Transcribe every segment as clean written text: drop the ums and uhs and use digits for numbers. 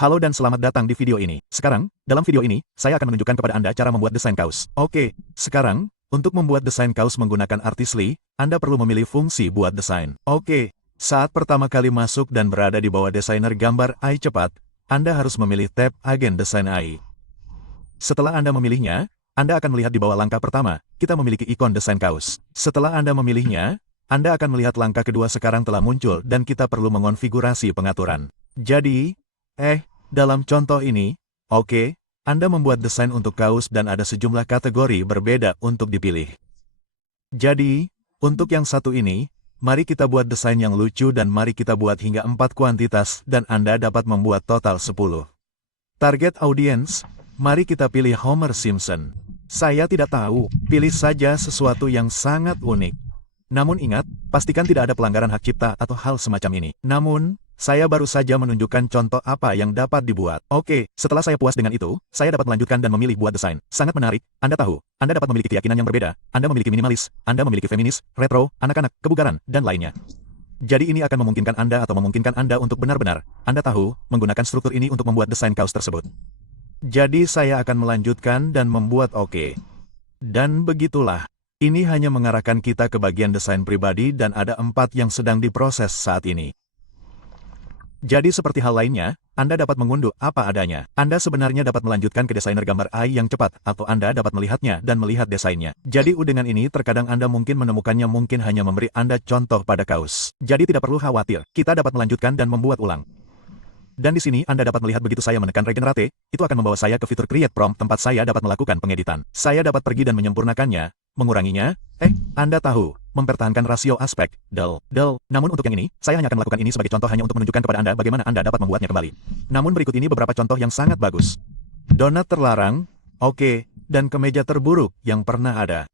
Halo dan selamat datang di video ini. Sekarang, dalam video ini, saya akan menunjukkan kepada Anda cara membuat desain kaos. Oke, sekarang, untuk membuat desain kaos menggunakan Artisly, Anda perlu memilih fungsi buat desain. Oke, saat pertama kali masuk dan berada di bawah desainer gambar AI cepat, Anda harus memilih tab Agen Desain AI. Setelah Anda memilihnya, Anda akan melihat di bawah langkah pertama, kita memiliki ikon desain kaos. Setelah Anda memilihnya, Anda akan melihat langkah kedua sekarang telah muncul dan kita perlu mengonfigurasi pengaturan. Jadi, dalam contoh ini, Anda membuat desain untuk kaos dan ada sejumlah kategori berbeda untuk dipilih. Jadi, untuk yang satu ini, mari kita buat desain yang lucu dan mari kita buat hingga 4 kuantitas dan Anda dapat membuat total 10. Target audience, mari kita pilih Homer Simpson. Saya tidak tahu, pilih saja sesuatu yang sangat unik. Namun ingat, pastikan tidak ada pelanggaran hak cipta atau hal semacam ini. Namun, saya baru saja menunjukkan contoh apa yang dapat dibuat. Oke, setelah saya puas dengan itu, saya dapat melanjutkan dan memilih buat desain. Sangat menarik, Anda tahu, Anda dapat memiliki keyakinan yang berbeda, Anda memiliki minimalis, Anda memiliki feminis, retro, anak-anak, kebugaran, dan lainnya. Jadi ini akan memungkinkan Anda untuk benar-benar, Anda tahu, menggunakan struktur ini untuk membuat desain kaos tersebut. Jadi saya akan melanjutkan dan membuat oke. Dan begitulah. Ini hanya mengarahkan kita ke bagian desain pribadi dan ada 4 yang sedang diproses saat ini. Jadi seperti hal lainnya, Anda dapat mengunduh apa adanya. Anda sebenarnya dapat melanjutkan ke desainer gambar AI yang cepat, atau Anda dapat melihatnya dan melihat desainnya. Jadi dengan ini terkadang Anda mungkin menemukannya mungkin hanya memberi Anda contoh pada kaos. Jadi tidak perlu khawatir, kita dapat melanjutkan dan membuat ulang. Dan di sini Anda dapat melihat begitu saya menekan Regenerate, itu akan membawa saya ke fitur Create Prompt tempat saya dapat melakukan pengeditan. Saya dapat pergi dan menyempurnakannya, menguranginya, Anda tahu, mempertahankan rasio aspek, del. Namun untuk yang ini, saya hanya akan melakukan ini sebagai contoh hanya untuk menunjukkan kepada Anda bagaimana Anda dapat membuatnya kembali. Namun berikut ini beberapa contoh yang sangat bagus. Donat terlarang, dan kemeja terburuk yang pernah ada.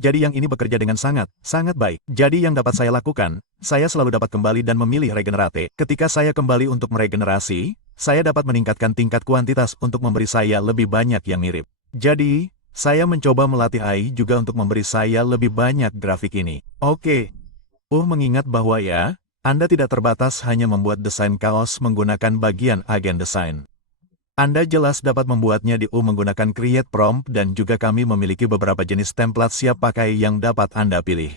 Jadi yang ini bekerja dengan sangat baik. Jadi yang dapat saya lakukan, saya selalu dapat kembali dan memilih Regenerate. Ketika saya kembali untuk meregenerasi, saya dapat meningkatkan tingkat kuantitas untuk memberi saya lebih banyak yang mirip. Jadi, saya mencoba melatih AI juga untuk memberi saya lebih banyak grafik ini. Mengingat bahwa Anda tidak terbatas hanya membuat desain kaos menggunakan bagian agen desain. Anda jelas dapat membuatnya di menggunakan Create Prompt dan juga kami memiliki beberapa jenis template siap pakai yang dapat Anda pilih.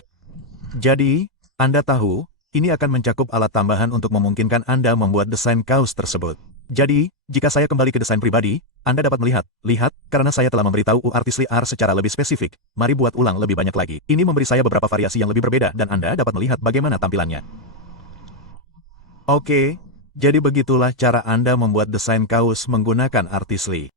Jadi, Anda tahu, ini akan mencakup alat tambahan untuk memungkinkan Anda membuat desain kaos tersebut. Jadi, jika saya kembali ke desain pribadi, Anda dapat lihat, karena saya telah memberitahu Artisly R secara lebih spesifik, mari buat ulang lebih banyak lagi. Ini memberi saya beberapa variasi yang lebih berbeda dan Anda dapat melihat bagaimana tampilannya. Jadi begitulah cara Anda membuat desain kaos menggunakan Artisly.